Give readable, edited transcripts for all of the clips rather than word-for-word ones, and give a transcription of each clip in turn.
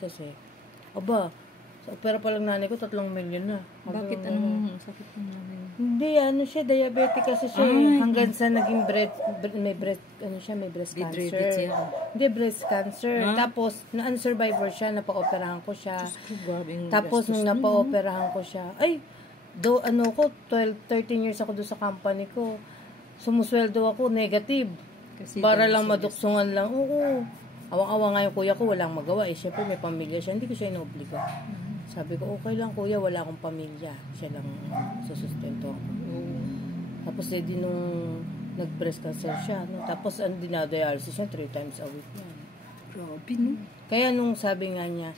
kasi, aba, sa opera pa lang nanay ko, 3 million na. Bakit anong sakit ng nanay? Hindi, siya, diabetic kasi siya. Hanggang sa naging may breast cancer. Siya. Hindi, breast cancer. Tapos, na-unsurvivor siya, napa-operahan ko siya. Tapos, nung napa-operahan ko siya, 13 years ako doon sa company ko. Sumusweldo ako, negative. Kasi para lang maduksungan lang. Oo. Awang-awa nga yung kuya ko, walang magawa. Siyempre, may pamilya siya. Hindi ko siya inobliga. Sabi ko, okay lang kuya, wala akong pamilya. Siya lang susustento ako. Tapos nung nag-breast cancer siya. No? Tapos dinadialysis siya 3 times a week yan. Grabe, no? Kaya nung sabi niya,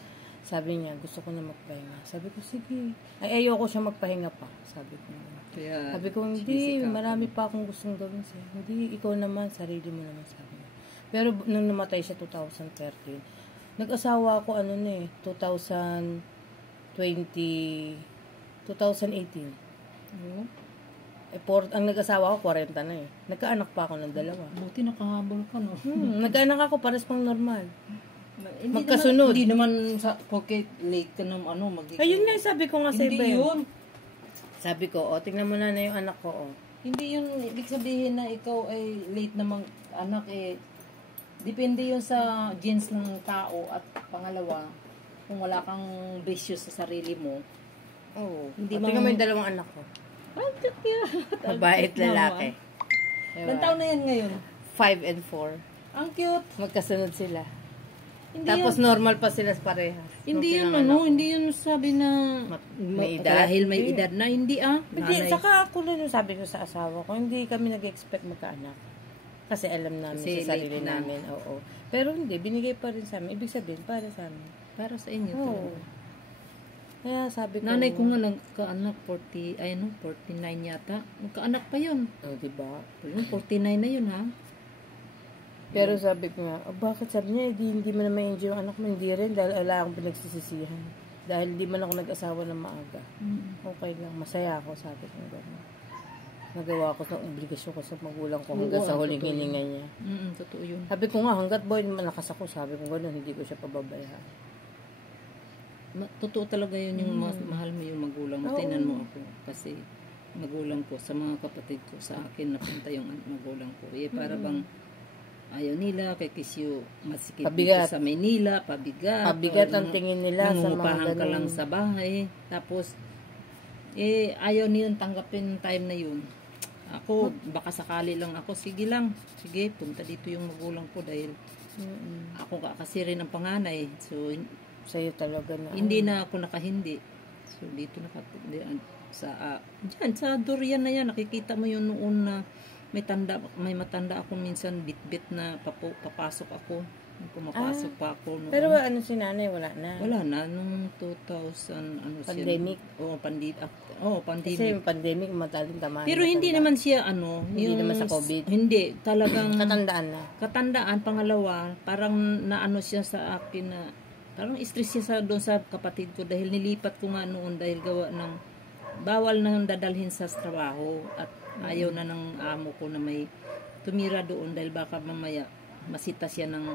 gusto ko na magpahinga. Sabi ko, sige. Ayoko siya magpahinga pa. Sabi ko, hindi, marami pa akong gustong gawin sa'yo. Hindi, ikaw naman, sarili mo naman, sabi niya. Pero nung namatay siya 2013, nag-asawa ako 2018. Ang nag-asawa ko 40 na eh. Nagkaanak pa ako ng 2. Buti nakahabol ka, no? Nagkaanak ako pares pang normal. Magkasunod. Hindi naman sa pocket late ka ng magiging. Ayun nga, sabi ko nga sa iba. Hindi yun. Sabi ko, tingnan mo na yung anak ko, Hindi yun, ibig sabihin na ikaw ay late na anak depende yun sa genes ng tao at pangalawa, kung wala kang bisyo sa sarili mo. Tingnan mo yung 2 anak ko. Mabait lalaki. Ilang taon na yan ngayon? 5 and 4. Ang cute. Magkasunod sila. Tapos normal pa sila parehas. Hindi yun hindi yun sabi na may edad. Dahil may edad na, hindi Hindi, saka ako na yung sabi ko sa asawa ko, hindi kami nag-expect magkaanak. Kasi alam namin sa sarili namin. Oo. Pero hindi, binigay pa rin sa amin. Ibig sabihin, para sa amin. Para sa inyo. Kaya sabi ko, nanay ko nga nagkaanak 49 yata. Magkaanak pa yun. Diba? 49 na yun, ha? Pero sabi ko nga, bakit sabi niya, hindi mo na ma-enjoy yung anak mo, hindi rin, dahil wala akong pinagsisisihan. Dahil hindi man ako nag-asawa ng maaga. Okay lang, masaya ako, sabi ko gano'n. Nagawa ko sa obligasyon ko sa magulang ko hanggang sa huling hininga niya. Totoo yun. Sabi ko nga, hanggat boy, malakas ako, sabi ko gano'n, hindi ko siya pababayaan. Totoo talaga yun yung mahal mo yung magulang mo. Tinan mo ako. Kasi magulang ko, sa mga kapatid ko, sa akin napunta yung magulang ko. Para bang ayaw nila, kay kisyo masikip dito sa Maynila, pabigat ang tingin nila sa mga ka lang sa bahay. Tapos, ayaw nilang tanggapin yung time na yun. Ako, baka sakali lang ako, sige, punta dito yung magulang ko dahil ako kasi rin ang panganay. So, sa'yo talaga na. Hindi na ako nakahindi. So, dito dyan, sa durian na yan, nakikita mo yun noon na may matanda ako minsan bit-bit na papasok ako. Pumapasok pa ako noon. Pero si nanay, wala na? Wala na. Nung 2000, pandemic? Pandemic. Kasi yung pandemic, mataling tamaan. Pero hindi naman siya, hindi naman sa COVID? Hindi. Talagang katandaan na? Katandaan, pangalawa, parang naano siya sa akin na, parang stress siya doon sa kapatid ko dahil nilipat ko nga noon dahil gawa ng bawal na dadalhin sa trabaho at ayaw na ng amo ko na may tumira doon dahil baka mamaya masita siya ng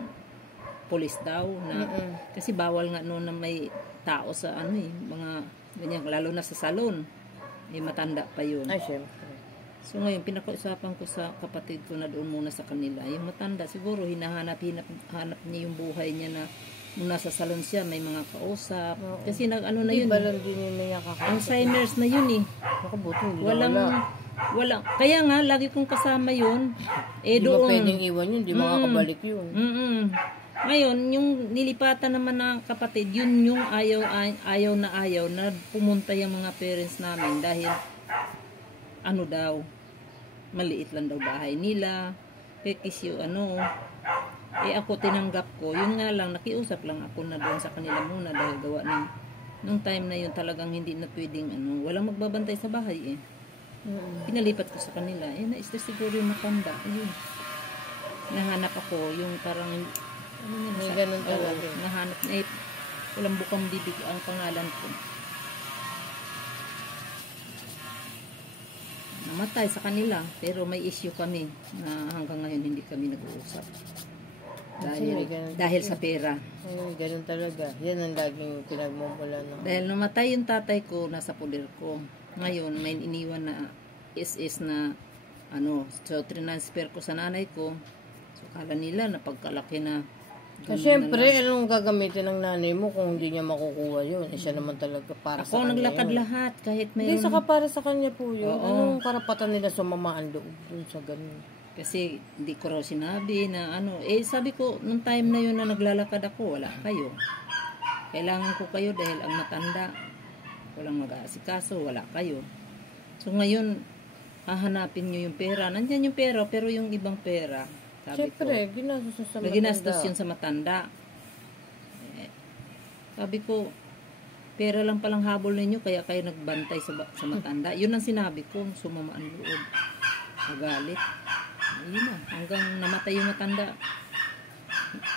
polis daw na kasi bawal nga noon na may tao sa mga ganyan, lalo na sa salon matanda pa yun. Ay, syempre. So ngayon pinakausapan ko sa kapatid ko na doon muna sa kanila yung matanda siguro hanap niya yung buhay niya na nung nasa salon siya, may mga kausap. Kasi na yun. Alzheimer's na yun Walang. Kaya nga, lagi kong kasama yun. Hindi mo pwedeng iwan yun, hindi makakabalik yun. Ngayon, yung nilipatan naman ng kapatid, yun yung ayaw na pumunta yung mga parents namin dahil maliit lang daw bahay nila. Kekis ako tinanggap ko, yun nga lang, nakiusap lang ako na doon sa kanila muna dahil gawa nung time na yun talagang hindi na pwedeng walang magbabantay sa bahay Pinalipat ko sa kanila, na-stress siguro yung matanda. Nahanap ako, yung parang, may ganun talaga. Nahanap na, walang bukang bibig ang pangalan ko. Namatay sa kanila, pero may issue kami na hanggang ngayon hindi kami nag-uusap. Kasi may ganun Dahil kasi. sa pera. Ayun, ganun talaga. Yan ang laging pinagmumula ng... Dahil namatay yung tatay ko, nasa pulir ko. Ngayon, may iniwan na SS na so transfer ko sa nanay ko. So kala nila na pagkalaki na Siyempre, anong gagamitin ng nanay mo kung hindi niya makukuha yun? Siya naman talaga para sa ako kanya naglakad yun. lahat kahit Hindi, may saka para sa kanya po yun. Oo. Anong karapatan nila sumama ang loob dun sa ganun? kasi hindi ko raw sinabi na sabi ko nung time na yun na naglalakad ako, wala kayo. Kailangan ko kayo dahil ang matanda, walang mag-aasikaso, wala kayo. So ngayon, hahanapin nyo yung pera. Nandyan yung pera, pero yung ibang pera, sabi Siyempre, ko, ginastos sa matanda. ginastos yun sa matanda. Sabi ko, pera lang palang habol ninyo, kaya kayo nagbantay sa matanda. Yun ang sinabi ko, sumama ang loob. Magalit. Ayun na, hanggang namatay yung matanda.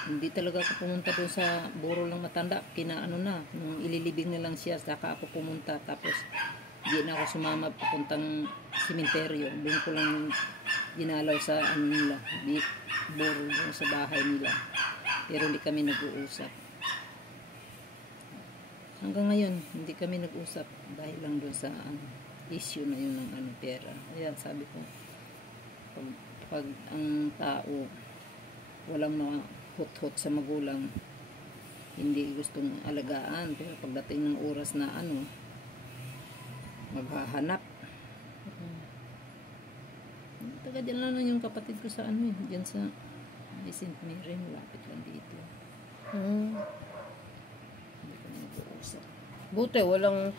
Hindi talaga ako pumunta doon sa burol ng matanda. Nung ililibing na lang siya, saka ako pumunta. Tapos, hindi na ako sumama papuntang simenteryo. Doon ko lang ginalaw sa nila, burol doon sa bahay nila. Pero hindi kami nag-uusap. Hanggang ngayon, hindi kami nag-usap dahil lang doon sa issue na yun ng pera. Ayan, sabi ko, pag ang tao walang mahut-hut sa magulang, hindi gustong alagaan, pero pagdating ng oras na maghahanap. Taga dyan lang yung kapatid ko sa dyan sa St. Mary, lapit lang dito. Hindi kami nag-uusap. Buti, walang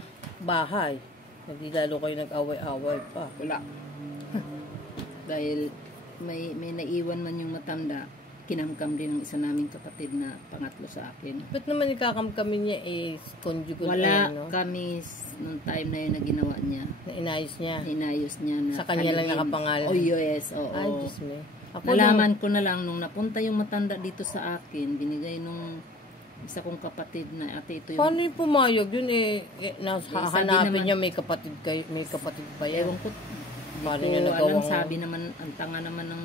bahay. Hindi lalo kayo nag-away-away pa. Wala. Dahil may naiwan man yung matanda, kinamkam din ng isa naming kapatid na pangatlo sa akin. Ba't naman ikakamkamin niya conjugal Wala no? kami nung time na yun na ginawa niya. Na inayos niya. Inayos niya na Sa kanya lang kanihin. nakapangalan. Oh, yes. Oo. Ay, Diyos me. Ako Nalaman ko na lang nung napunta yung matanda dito sa akin, binigay nung isa kong kapatid na ate ito yung... Paano yung pumayag yun hahanapin naman- niya may kapatid pa yan. Ewan ko, Paano hindi niya ko alam, nagawang... sabi naman, ang tanga naman ng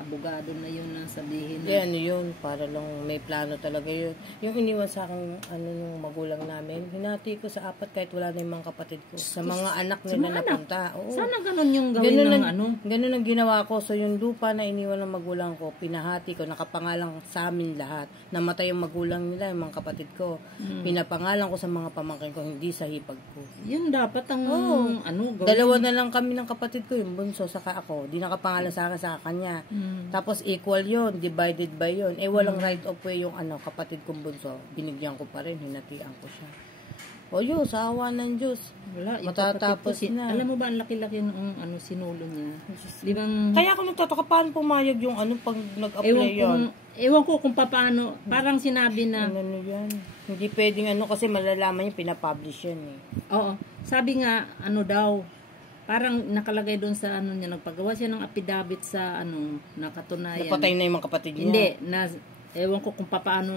abogado na yun na sabihin Hindi, yun, para lang may plano talaga yun. Yung iniwan sa akin, nung magulang namin, hinati ko sa 4 kahit wala na yung mga kapatid ko. Sa mga anak nila mga napunta. Oo. Sana ganun yung gawin ng Ganun ang ginawa ko. So, yung lupa na iniwan ng magulang ko, pinahati ko, nakapangalang sa amin lahat. Namatay yung magulang nila, yung mga kapatid ko. Pinapangalan ko sa mga pamangkin ko, hindi sa hipag ko. Yun dapat ang gawin. Dalawa na lang kami ng kapatid ko, yung bunso, saka ako. Di nakapangalan sa akin, sa kanya. Tapos equal yun, divided by yun. Walang right of way yung kapatid kong bunso. Binigyan ko pa rin, hinatian ko siya. O yun, sa awa ng Diyos. Wala, yung Matatapos kapatid ko, na. Alam mo ba, ang laki-laki ng sinulo niya. Di bang, Kaya ako nagtataka, paano pumayag yung pag nag-apply yan? ewan ko kung paano, parang sinabi na, Ano yan? Hindi pwedeng kasi malalaman yung pinapublish yan eh. oo, sabi nga, daw, parang nakalagay doon sa niya, nagpagawa siya ng affidavit sa nakatunayan. Napatay na yung mga kapatid niya. Hindi, ewan ko kung paano.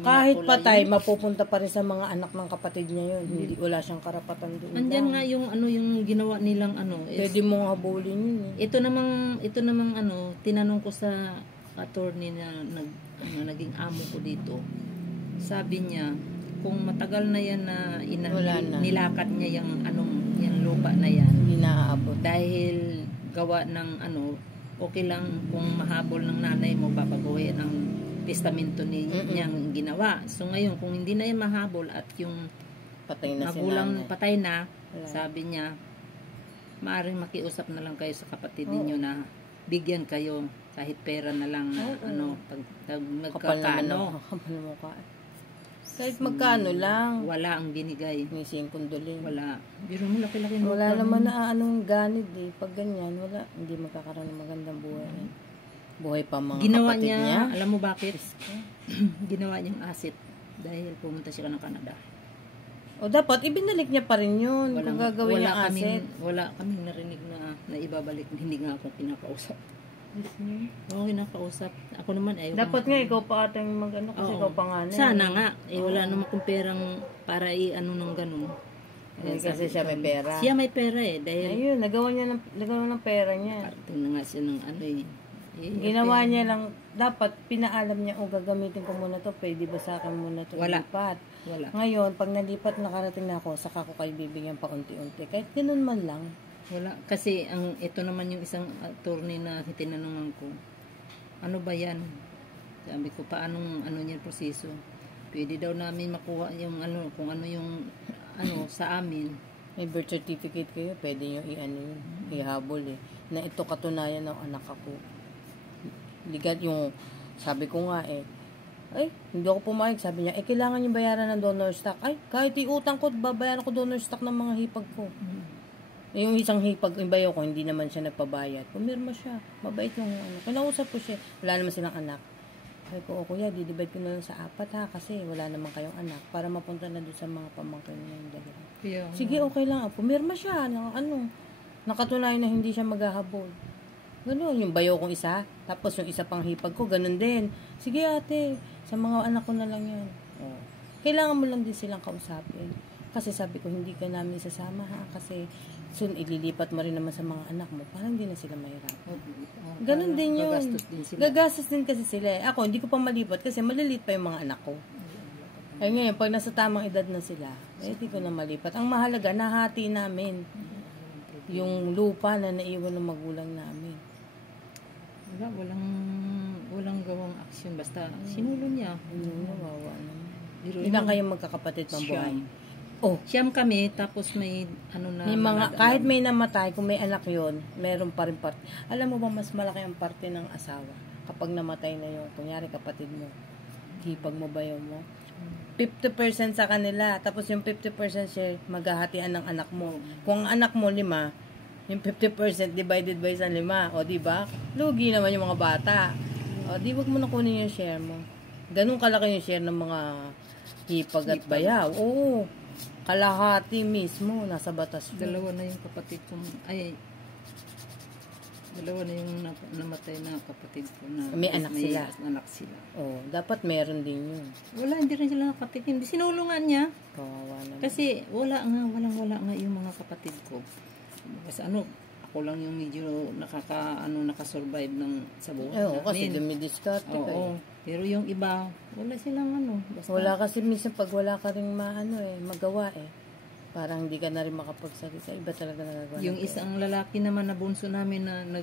Kahit mapula patay, yun. mapupunta pa rin sa mga anak ng kapatid niya yun. Hindi, wala siyang karapatan doon. Nandyan nga yung yung ginawa nilang is, Pwede mong habulin yun eh. ito namang tinanong ko sa attorney na naging amo ko dito. Sabi niya, kung matagal na yan na Wala na. nilakad niya yung yung lupa na yan Hindi naaabot. dahil gawa ng okay lang kung mahabol ng nanay mo, babagawin ang testamento niyang ginawa. So ngayon, kung hindi na yan mahabol at yung Patay na si magulang nanay. patay na, Wala. sabi niya, maaaring makiusap na lang kayo sa kapatid ninyo na bigyan kayo kahit pera na lang na pag Kapal naman magkakano. kapal mo ka. Kahit magkano lang. Wala ang binigay. Nising kunduling. Wala. Biro mo, laki-laki ng Wala lupa naman mo. na ganid eh. Pag ganyan, wala. Hindi magkakaroon ng magandang buhay. Buhay pa mga Ginawa kapatid niya, niya. alam mo bakit? Ginawa niyang asset dahil pumunta siya ng Canada. O dapat, ibinalik niya pa rin yun. Kung gagawin niya asset. Wala kaming narinig na ibabalik. Hindi nga ako kinakausap. Oo, kinakausap. Ako naman ayaw. Dapat nga, ikaw pa ata yung kasi Oo. ikaw panganay. Sana nga. Wala naman kung perang para ng ganun. Kasi siya may pera. Siya may pera dahil Ayun, nagawa ng pera niya. parating na nga siya ng Ginawa niya lang, dapat pinaalam niya, gagamitin ko muna to, pwede ba sa akin muna to Wala. lipat. Wala. Ngayon, pag nalipat nakarating na ako, saka ko kayo bibigyan pa unti-unti. Kahit ganun man lang. Wala. Kasi ito naman yung isang attorney na tinanungan ko. Ano ba yan? Sabi ko, paanong niya proseso? Pwede daw namin makuha yung kung ano yung sa amin. May birth certificate kayo, pwede nyo yun, ihabol na ito katunayan ng anak ako. Ligat yung, sabi ko nga ay, hindi ako pumayag. Sabi niya, kailangan yung bayaran ng donor stock. Ay, kahit iutang ko, babayaran ko donor stock ng mga hipag ko. Yung isang hipag, yung bayo ko, hindi naman siya nagpabayad. Pumirma siya. Mabait yung Kinausap ko siya. Wala naman silang anak. Sabi ko, kuya, didivide ko na lang sa 4 kasi wala naman kayong anak para mapunta na doon sa mga pamangkin na yung dalawa. Yeah. Sige, okay lang. Pumirma siya. Nakatunayan na hindi siya maghahabol. Ganun, yung bayo kong isa. Tapos yung isa pang hipag ko, ganun din. Sige ate, sa mga anak ko na lang yan. Kailangan mo lang din silang kausapin. Kasi sabi ko, hindi ka namin sasama Kasi soon, ililipat mo rin naman sa mga anak mo. Parang hindi na sila mahirap. Ganun din yun. Gagastos din kasi sila. Ako, hindi ko pa malipat kasi malilit pa yung mga anak ko. Ay ngayon, pag nasa tamang edad na sila, hindi ko na malipat. Ang mahalaga, nahati namin yung lupa na naiwan ng magulang namin. Walang gawang aksyon. Basta sinulo niya. Nawawa naman. Ilan kayong magkakapatid pang buhay? Siyam kami, tapos may may mga, kahit may namatay, kung may anak yon, meron pa rin parte. Alam mo ba, mas malaki ang parte ng asawa kapag namatay na yung, kunyari kapatid mo, hipag mo ba yun mo? 50% sa kanila, tapos yung 50% share, maghahatian ng anak mo. Kung ang anak mo 5, yung 50% divided by sa 5, di ba? Lugi naman yung mga bata. Di wag mo na kunin yung share mo. Ganun kalaki yung share ng mga hipag at bayaw. Kalahati mismo, nasa batas mo. Dalawa na yung kapatid ko. Dalawa na yung namatay na kapatid ko na may anak sila. Anak sila. Dapat meron din yun. Wala, hindi rin sila kapatid. Hindi sinulungan niya. Kawawa naman. Kasi walang wala nga yung mga kapatid ko. Kasi ako lang yung medyo nakasurvive sa buhay. Kasi dumidiskarte kayo. Pero yung iba, wala silang basta. Wala kasi minsan pag wala ka rin magawa parang hindi ka na rin makapagsalita. Iba talaga nagagawa. Yung isang lalaki naman na bunso namin na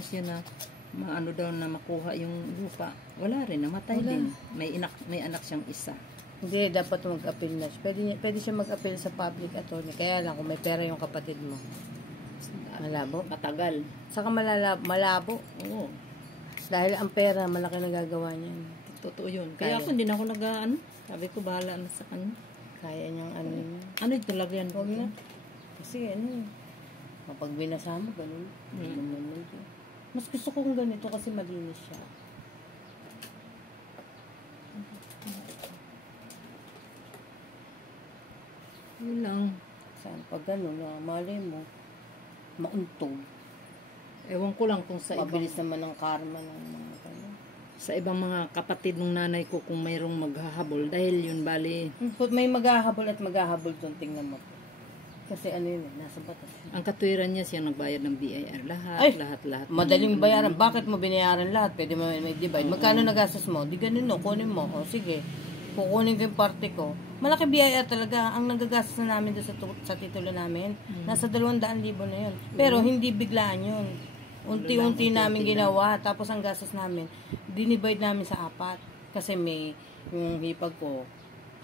siya na daw na makuha yung lupa. Wala rin, namatay din. May anak siyang isa. Hindi, dapat mag-appeal na. Pwede siya mag-appeal sa public attorney. Kaya lang, kung may pera yung kapatid mo. Malabo. Matagal. Saka malabo. Oo. Dahil ang pera, malaki nagagawa niya. Totoo yun. Kaya ako hindi na ako sabi ko, bahala na sa kanya. Kaya niyang yung talaga yan? Huwag na. Kasi kapag binasa mo, ganun. Mas gusto kong ganito kasi malinis siya. Yun lang. Saan pag ganun, malay mo, mauntog. Ewan ko lang kung sa mabilis naman ang karma ng mga ganun. Sa ibang mga kapatid ng nanay ko kung mayroong maghahabol dahil yun bali. May maghahabol at maghahabol doon, tingnan mo. Kasi nasa batas. Ang katwiran niya siya nagbayad ng BIR. Lahat. Madaling bayaran. Bakit mo binayaran lahat? Pwede mo may divide. Magkano nagastos mo? Di ganun kunin mo. Sige. Kukunin ko yung parte ko. Malaki BIR talaga. Ang nagagastos na namin doon sa titulo namin. Nasa 200,000 na yun. Pero hindi biglaan yun. Unti-unti namin ginawa. Tapos ang gastos namin, dinivide namin sa 4. Kasi may yung hipag ko,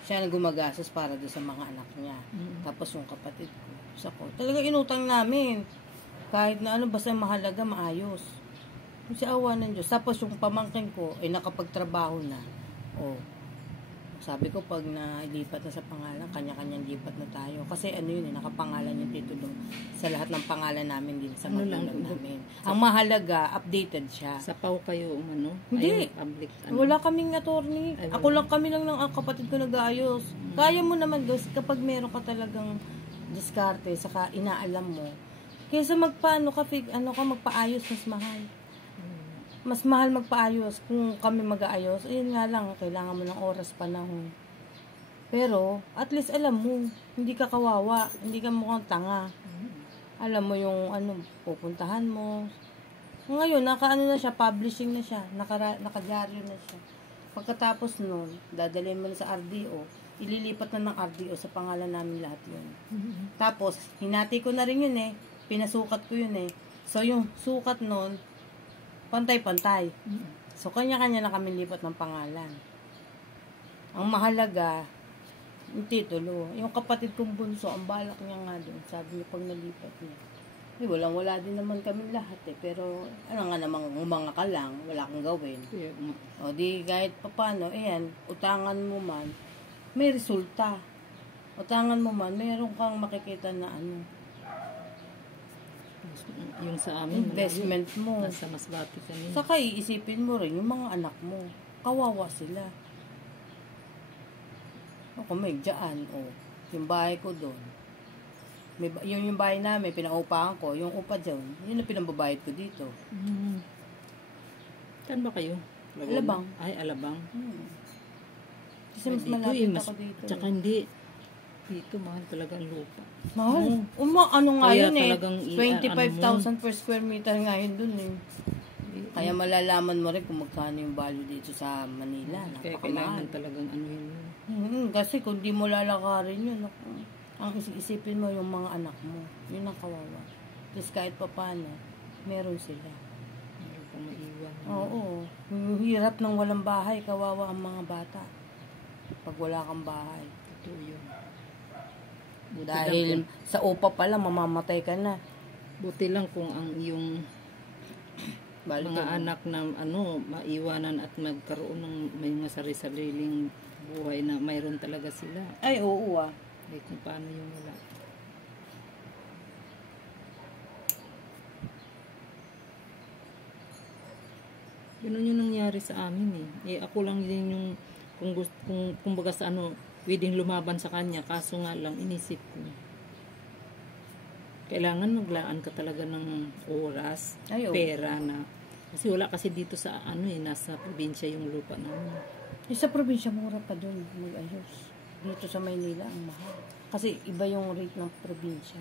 siya na gumagastos para doon sa mga anak niya. Tapos yung kapatid ko, talaga inutang namin. Kahit na basta mahalaga, maayos. Kasi awa ng Diyos. Tapos yung pamangkin ko, nakapagtrabaho na. Sabi ko, pag nailipat na sa pangalan, kanya-kanyang lipat na tayo. Kasi nakapangalan yung titulo sa lahat ng pangalan namin din sa magulang namin. Ang mahalaga, updated siya. Sa PAW kayo, Hindi. Public, Wala kaming attorney. Kami lang ng kapatid ko nag-aayos. Kaya mo naman, kapag meron ka talagang diskarte, saka inaalam mo, kaysa magpaayos, mas mahal. Mas mahal magpaayos kung kami mag-aayos. Ayun nga lang, kailangan mo ng oras, panahon. Pero, at least alam mo, hindi ka kawawa, hindi ka mukhang tanga. Alam mo yung pupuntahan mo. Ngayon, nakaano na siya, publishing na siya, nakadyaryo na siya. Pagkatapos nun, dadalhin mo na sa RDO, ililipat na ng RDO sa pangalan namin lahat yun. Tapos, hinati ko na rin yun eh. Pinasukat ko yun eh. So, yung sukat nun, pantay-pantay. So, kanya-kanya na kami lipat ng pangalan. Ang mahalaga, yung titulo. Yung kapatid kong bunso, ang balak niya nga doon. Sabi niya, pag nalipat niya. Walang-wala din naman kami lahat eh. Pero, ano nga namang umanga ka lang, wala kang gawin. Yeah. O di kahit papano, ayan, utangan mo man, may resulta. Utangan mo man, mayroon kang makikita na ano, Yung sa amin, investment mo. nasa Masbate kami. Saka iisipin mo rin yung mga anak mo. Kawawa sila. Ako may dyan, yung bahay ko doon. Yung bahay namin, pinaupahan ko. Yung upa dyan, yun ang pinambabayad ko dito. Saan ba kayo? Alabang. Ay, Alabang. Kasi mas Dito, malapit mas, ako dito. Tsaka hindi. Dito, mahal talaga ang lupa. Mahal. Ano nga Kaya yun eh. talagang 25,000 per square meter nga yun dun eh. Kaya malalaman mo rin kung magkano yung value dito sa Manila. Kaya Napakamahal. kailangan talagang ano yun. Kasi kung di mo lalakarin yun, ang isipin mo yung mga anak mo. Yun ang kawawa. Tapos kahit pa paano, meron sila. Meron pang maiwan. Oo. Yung hirap ng walang bahay, kawawa ang mga bata. Pag wala kang bahay. Totoo yun. Buti Dahil sa upa pa lang, mamamatay ka na. Buti lang kung ang iyong mga anak na maiwanan at magkaroon ng may mga sarili-sariling buhay na mayroon talaga sila. Ay, oo Kung paano yung wala. Ganun yung nangyari sa amin eh. Ako lang din yung kung baga sa pwedeng lumaban sa kanya, kaso nga lang inisip ko. Kailangan maglaan ka talaga ng oras, pera na. Kasi wala kasi dito sa nasa probinsya yung lupa namin. Sa probinsya, mura pa doon mag-ayos. Dito sa Maynila, ang mahal. Kasi iba yung rate ng probinsya.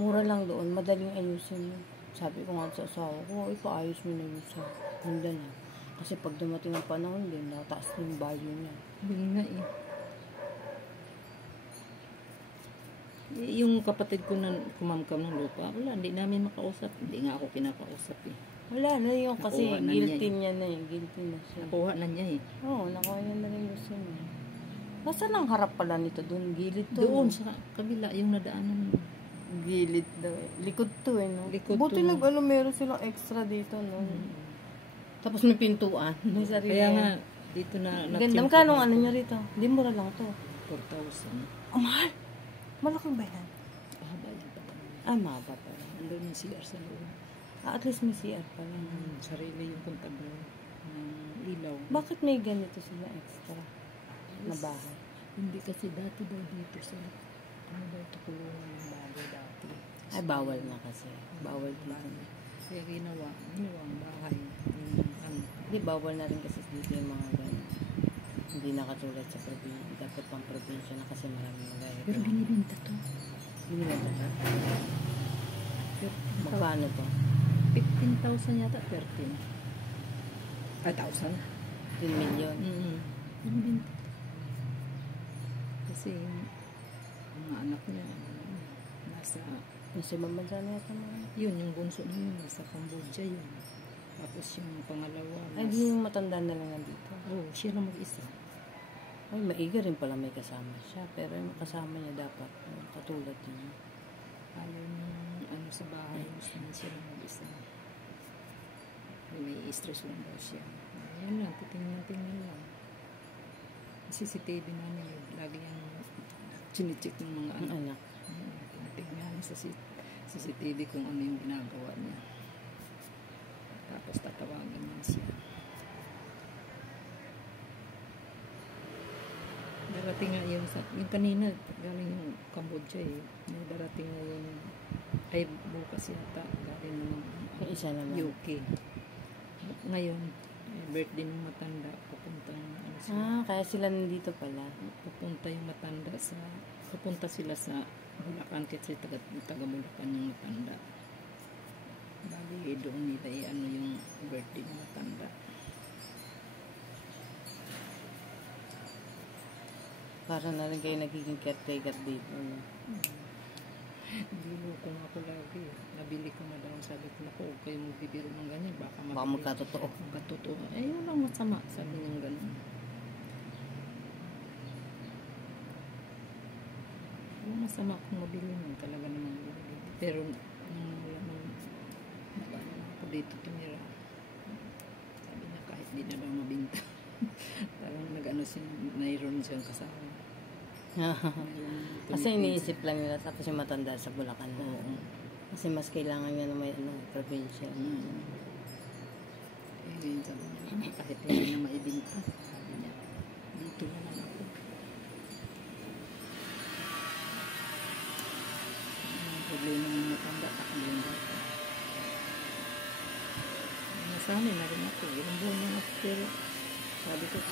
Mura lang doon, madaling ayusin yun. Sabi ko nga sa asawa ko, ipaayos mo na yun sa Mindanao. Kasi pag dumating ang panahon din, nataas na yung value niya. Hindi nga eh. Yung kapatid ko na kumamkam ng lupa, wala, hindi namin makausap. Hindi nga ako kinakausap eh. Wala na yun kasi Nakuha na guilty niya niya na eh. Guilty na siya. Nakuha na niya eh. Oo, nakuha niya na rin gusto niya. Nasaan ang harap pala nito doon? Gilid to. Doon sa kabila, yung nadaanan mo. Gilid daw eh. Likod to eh, no? Likod Buti to. meron silang extra dito, no? Tapos may pintuan. May sarili. Kaya nga, dito na... Ganda. Magkano ano niya rito? Hindi mura lang to. 4,000. Oh, mahal. Malaking ba yan? Mahaba yun pala. Ay, mahaba pala. Andun yung CR sa loob. At least may CR pala. Sarili yung contable ng ilaw. Bakit may ganito sila extra na bahay? Hindi kasi dati daw dito sa kulungan ng bago dati. Ay, bawal na kasi. Bawal dito. Kaya ginawa ang bahay. Hindi, bawal na rin kasi dito yung mga ganyan. Hindi na katulad sa probinsya. Dapat pang probinsya na kasi maraming magaya. Pero binibenta to. Binibenta to? Magkano to? 15,000 yata, 13. 1,000? 10 million. Binibenta. Kasi ang mga anak niya nasa Nasa mabansa na yata mga. yun, yung bunso na yun nasa Cambodia yun. Tapos yung pangalawa Ay, di yung matanda na lang nandito. siya lang mag-isa. Ay, maiga rin pala may kasama siya. Pero yung kasama niya dapat katulad niya. Ayaw yung sa bahay, gusto niya siya lang mag-isa. May stress lang daw siya. Ayun lang, titingnan lang. CCTV namin yun. Lagi yung chinicheck ng mga Ang anak. Tingnan sa CCTV kung ano yung ginagawa niya. Tapos tatawagan niya siya. Darating nga yung kanina, galing yung Cambodia eh. May darating nga yung, ay bukas yata, galing ng Isa naman. UK. Ngayon, birthday ng matanda, Kaya sila nandito pala. pupunta sila sa Bulacan kasi taga Bulacan yung matanda. Bali, doon nila ano yung birthday ng matanda. Para na rin kayo nagiging caretaker dito. No? Nilulukong ako lagi. Nabili ko na daw. Sabi ko, naku, huwag kayong magbibiro ng ganyan. Baka magkatotoo. Magkatotoo. Eh, yun lang masama. Sabi niyang ganun. Yung masama kung mabili mo. Talaga namang bibili. Pero, wala nang nag-ano ako dito tumira. Sabi niya, kahit di na daw mabinta. Parang nag-ano siya, mayroon siyang kasama. Kasi iniisip lang nila tapos yung matanda sa Bulacan na. Oo. Kasi mas kailangan niya na may probinsya. Eh, ngayon sabi niya, kahit hindi na maibinta. Sabi niya, dito na lang ako. Ang problema ng matanda, takbo yung bata. Nasanay na rin ako. Ilang buwan na ako, pero sabi ko,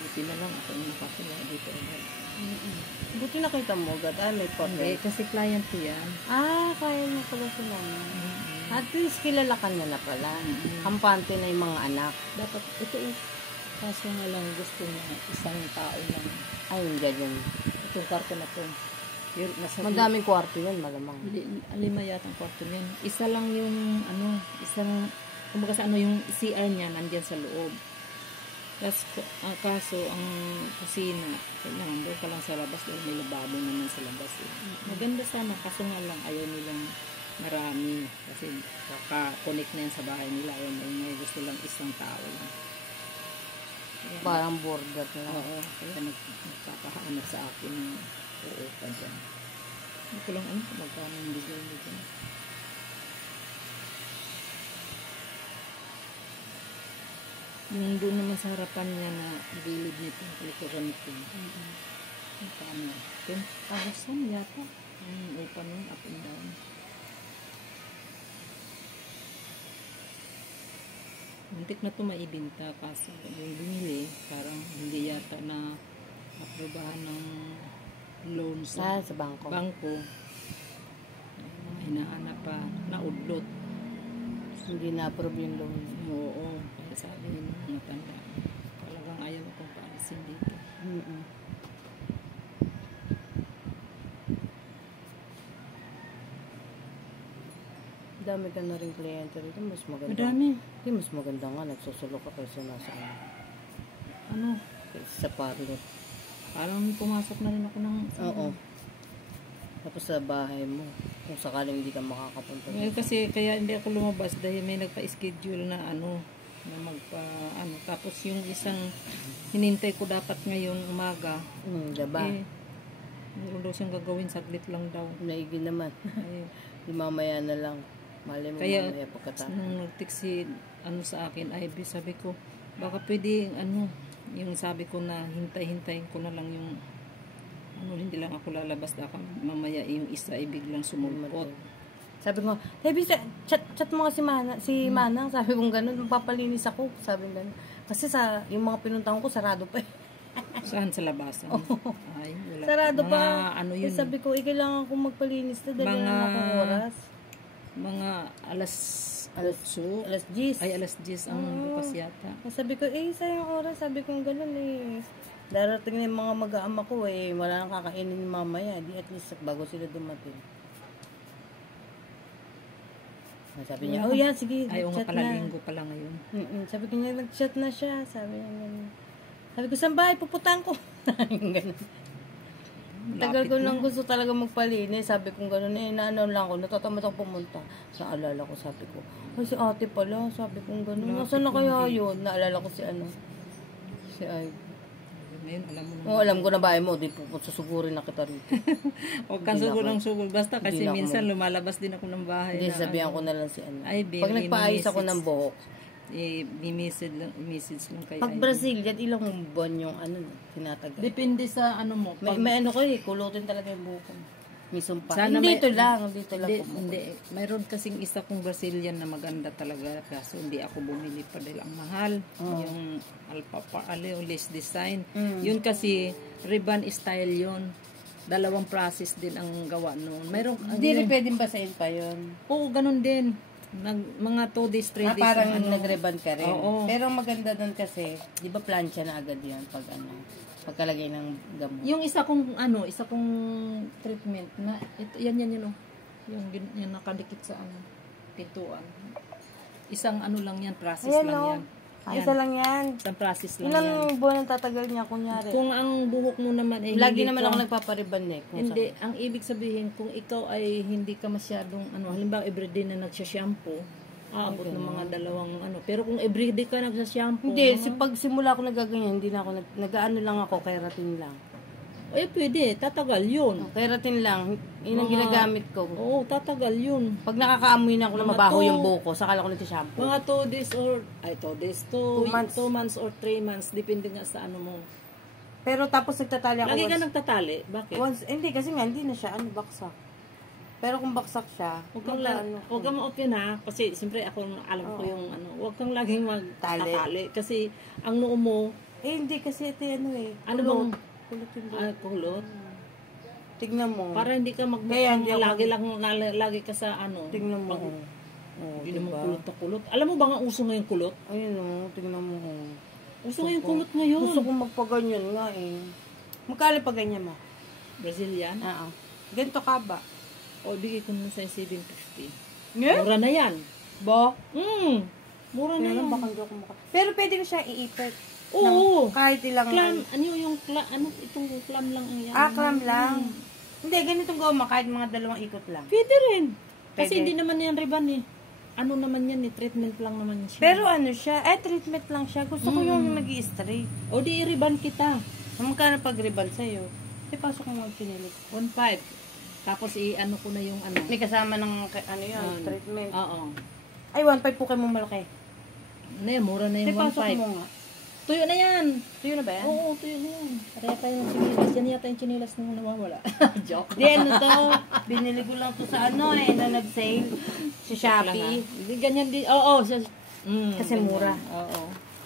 buti na lang ako yung nakakaya dito agad. Buti nakita mo agad. May Hindi, portrait. kasi client ko yan. Kaya mo pala sila. At least kilala ka na pala. Kampante na yung mga anak. Dapat, ito kaso nga lang gusto niya isang tao lang. Ay, ganyan. Itong kwarto na to. Madaming kwarto yun, malamang. 5 yata ang kwarto niyan. Isa lang yung, kumbaga sa yung CR niya nandiyan sa loob. Kaso, ang kusina, kailangan doon ka lang sa labas dahil may lababo naman sa labas. Maganda sana, kaso nga lang, ayaw nilang marami. Kasi kaka-connect na yan sa bahay nila. Ayaw may gusto lang isang tao lang. Kaya, parang border na. Oo, kaya nagpapahanap sa akin ng oo pa dyan. Hindi ko lang kung magkano yung bigay mo dyan. Yung doon naman sa harapan niya na gilid nito, kalikuran nito. Magkano? 10,000 yata. Yung upa nun, up and down. Muntik na ito maibinta kasi yung binili, parang hindi yata na aprobahan ng loan sa bangko. Mga hinahanap pa, naudlot. Hindi na-approve yung loan. Oo, kaya sabi ng matanda, talagang ayaw akong paalisin dito. Dami ka na rin kliyente rito. Mas maganda. Madami. Mas maganda nga. Nagsusulok ka kaysa nasa sa parlor. Parang pumasok na rin ako ng... Oo. Tapos sa bahay mo. Kung sakaling hindi ka makakapunta. Kasi kaya hindi ako lumabas dahil may nagpa-schedule na na tapos yung isang hinintay ko dapat ngayong umaga. Diba? Meron daw siyang gagawin, saglit lang daw. Naigi naman. Di mamaya na lang. Mali mo kaya, mamaya pagkatapos. Nung nag-text si sa akin, Ivy, sabi ko, baka pwede, yung sabi ko na hintay-hintayin ko na lang yung hindi lang ako lalabas daka mamaya yung isa ay biglang sumulpot. Sabi ko, Ivy, chat mo nga si Manang. Sabi ko gano'n, papalinis ako. Sabi ko gano'n. Kasi yung mga pinuntahan ko, sarado pa. Saan sa labasan? Ay, wala. Sarado mga, pa. Yun. Sabi ko, kailangan akong magpalinis na dahil na akong oras. Mga alas 10. Ay, alas 10 ang bukas yata. Sabi ko, sayang oras. Sabi ko gano'n darating na yung mga mag-aama ko wala nang kakainin mamaya. Di at least bago sila dumating. Sabi niya, yan, sige, ayaw nga chat pala, na. linggo pala ngayon. Sabi ko niya, nag-chat na siya. Sabi ko, saan ba? Puputan ko. Ganun. Tagal ko nang gusto talaga magpalinis. Sabi ko gano'n, naano lang ako, natatamad ako pumunta. Sa alala ko, sabi ko, si ate pala. Sabi ko gano'n, nasaan na kaya yun? Naalala ko si Ivy. Ngayon, alam mo na. Alam ko na ba mo, di po susugurin na kita rito. Huwag kang sugur ng sugur. Basta kasi minsan lumalabas din ako ng bahay. Hindi, sabihan ko na lang si Pag nagpaayos ako ng buhok, message lang kayo. Pag Brazilian, ilang buwan yung tinatagal? Depende sa mo. May ko kulutin talaga yung buhok ko. May sumpa. Dito lang. Hindi. Mayroon kasing isa kong Brazilian na maganda talaga. Kaso hindi ako bumili pa dahil ang mahal. Yung alpapa, lace design. Yun kasi ribbon style yun. Dalawang process din ang gawa noon. Mayroong Hindi rin pwedeng basahin pa yun. Oo, ganun din. Mga 2 days, 3 days. Parang ang nag-reband ka rin. Oo. Pero maganda doon kasi, di ba plancha na agad yan pag pagkalagay ng gamot. Yung isa kong treatment na ito, yan oh. Yung nakadikit sa pintuan. Isang lang yan, process Ayan, lang no? yan. Isa lang yan. Isang process lang yan. Ilang buwan ang tatagal niya, kunyari? Kung ang buhok mo naman ay Lagi hindi naman ka, ako nagpapariban eh. hindi, ang ibig sabihin, kung ikaw ay hindi ka masyadong, halimbawa everyday na nagsha-shampoo, aabot ng mga 2 Pero kung everyday ka nagsha-shampoo, Hindi, pag simula ako nagaganyan, hindi na ako, nag-ano lang ako, keratin lang. eh pwede, tatagal yun. Keratin lang, yun ang ginagamit ko. Oo, tatagal yun. Pag nakakaamoy na ako na Mga mabaho to- yung buhok ko, sakala ko nag-shampoo. Mga 2 days or, 2 days, 2 months. 2 months or 3 months, depende nga sa mo. Pero tapos nagtatali ako Lagi ka once. nagtatali, bakit? Hindi, kasi nga, hindi na siya, baksak. Pero kung baksak siya, Huwag kang ma-open ha, kasi siyempre ako alam ko yung huwag kang laging magtatali. Kasi ang noo mo, hindi kasi ito ano kulot yung buhok. bang, kulot. Tignan mo. Para hindi ka Kaya hindi ako- lagi ka sa Tignan mo. Hindi naman kulot na kulot. Alam mo ba nga uso ngayon kulot? Ayun tignan mo. Uso ngayon kulot ngayon. Gusto ko magpaganyan nga eh. Magkali pa ganyan mo? Brazilian? Oo. Ganito ka ba? O, bigay ko na sa 750. Yeah? Mura na yan. Ba? Mura na yan. Baka hindi ako Pero pwede ko siya iipit. Oo. Kahit ilang... Clam, itong clam lang ang yan. clam lang. Hindi, ganitong goma, kahit mga 2 ikot lang. Pwede rin. Kasi Pwede. hindi naman yan riban eh. Ano naman yan eh, treatment lang naman siya. Pero siya, treatment lang siya. Gusto ko yung nag-i-straight. O di i-riban kita. Magkano pag-riban sa'yo? Pasok ko mga pinilit. 1.5. Tapos ko na yung May kasama ng, treatment. Oo. Ay, 1.5 po kayo malaki. Mura na yung Pasok 1.5. mo nga. Tuyo na yan. Tuyo na ba yan? Oo, tuyo na yan. Kaya tayo ng chinilas. Yan yata yung chinilas nung nawawala. Joke. Di, to? Binili ko lang to sa na nag-sale. Sa Shopee. Hindi ganyan din. Oo. Kasi mura. Oo.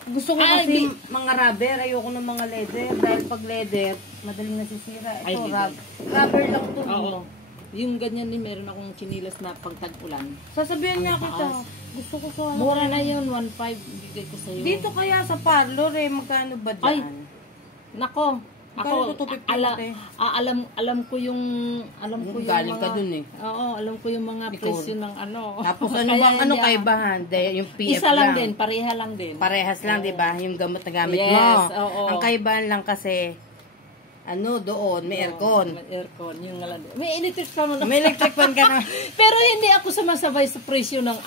Gusto ko kasi mga rubber. Ayoko ng mga leather. Dahil pag leather, madaling nasisira. Ito, rubber lang to. Oo. Yung ganyan din, meron akong chinilas na pagtag-ulan. Sasabihan niya kita. Gusto ko sa Mura na yun, 1.5 bigay ko sa'yo. Dito kaya sa parlor magkano ba dyan? Ay, nako. Magkano Ako, to 250? alam ko yung Galing ka dun eh. Oo, alam ko yung mga presyo ng Tapos ano Kaya bang hindi kaibahan? Yung PF Isa lang din, pareha lang din. Parehas lang, di ba? Yung gamot na gamit Yes, mo. oo. Ang kaibahan lang kasi, doon, may aircon. May aircon, yung may electric fan mo. May electric fan ka na. Pero hindi ako sumasabay sa presyo ng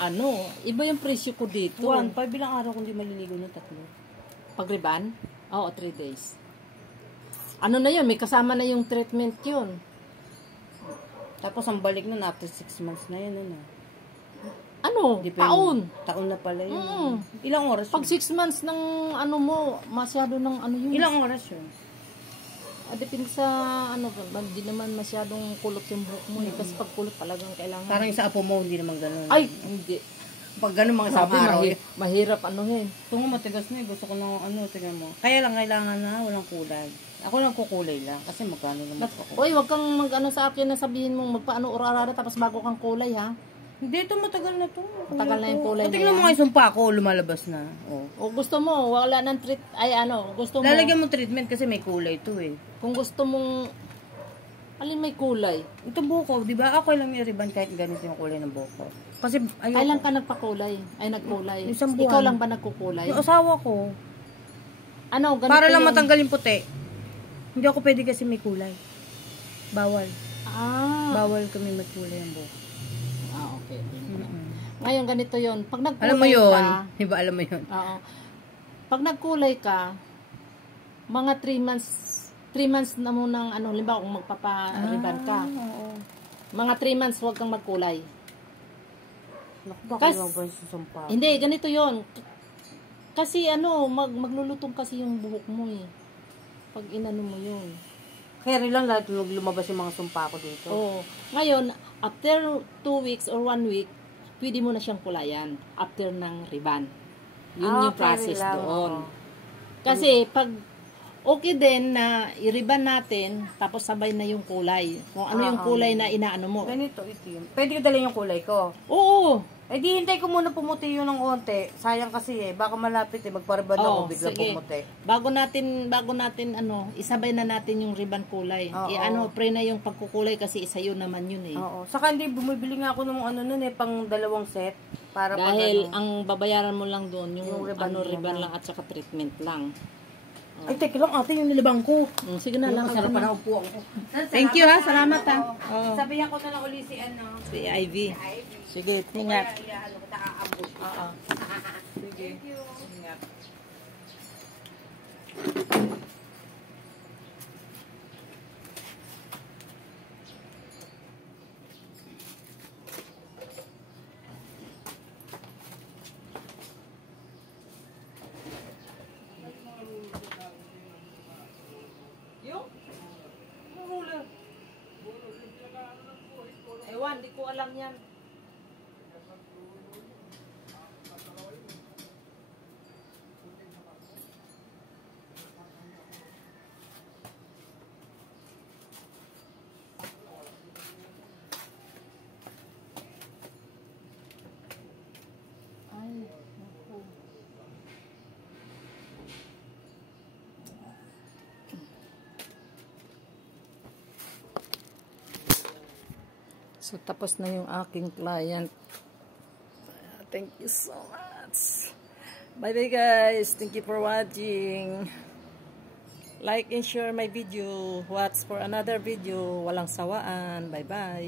Iba yung presyo ko dito. 1, 5 bilang araw kung di maliligo ng 3. Pag-riban? Oo, 3 days. Ano na yun? May kasama na yung treatment yun. Tapos ang balik nun after 6 months na yun, Taon. Taon na pala yun. Ilang oras Pag 6 months ng mo, masyado ng yun. Ilang oras yun? Depende sa hindi naman masyadong kulot yung buhok mo. Kasi pag kulot talagang kailangan. Parang yung sa apo mo, hindi naman ganun. Ay, hindi. Pag ganun mga isang araw. Mahirap Tungo matigas na gusto ko ng tingnan mo. Kaya lang kailangan na walang kulay. Ako lang kukulay lang kasi magkano naman ako. Uy, wag kang sa akin na sabihin mong urarara tapos bago kang kulay ha. Hindi, ito matagal na to. Matagal na yung kulay na tingnan mo nga yung sumpa ko, lumalabas na. O gusto mo, wala nang gusto mo. Lalagyan mo treatment kasi may kulay to eh. Kung gusto mong, alin may kulay? Ito buko, di ba? Ako lang yung ribbon kahit ganito yung kulay ng buko. Kasi ayoko. Kailan ka nagpakulay? Nagkulay. Isang buwan. Ikaw lang ba nagkukulay? Yung asawa ko. Ganito Para lang matanggal yung puti. Hindi ako pwede kasi may kulay. Bawal. Bawal kami may kulay ang buko. Okay. Ngayon, ganito yon. Pag nagkulay alam mo yun? ka... Diba alam mo yun? Oo. Pag nagkulay ka, mga 3 months na mo ng halimbawa kung magpapa-riban ka. Mga 3 months huwag kang magkulay. Hindi, ganito yon. Kasi maglulutong kasi yung buhok mo eh. Pag inano mo yun. Kaya rin lang lahat lumabas yung mga sumpa ko dito. Oo. Ngayon, after 2 weeks or 1 week, pwede mo na siyang kulayan after ng riban. Yun yung process doon. Kasi pag okay din na i-ribbon natin, tapos sabay na yung kulay. Kung ano yung kulay na inaano mo. Ganito, itim. Pwede ko dalhin yung kulay ko. Oo. Eh di hintay ko muna pumuti yun ng onte. Sayang kasi baka malapit magparibad ako bigla sige. pumuti. Bago natin isabay na natin yung ribbon kulay. Pre na yung pagkukulay kasi isa yun naman yun eh. Oo. Saka hindi bumibili nga ako ng pang 2 set para dahil ang babayaran mo lang doon yung ribbon lang at saka treatment lang. Ay, teka lang ate, yung nilibang ko. Sige na lang. Masarap pa na upo ako. Thank you ha, salamat ha. Sabihan ko na lang uli Si Ivy. Sige, ingat. Sige. Ingat. Ewan, di ko alam yan. So, tapos na yung aking client. Thank you so much. Bye-bye guys. Thank you for watching. Like and share my video. Watch for another video. Walang sawaan. Bye-bye.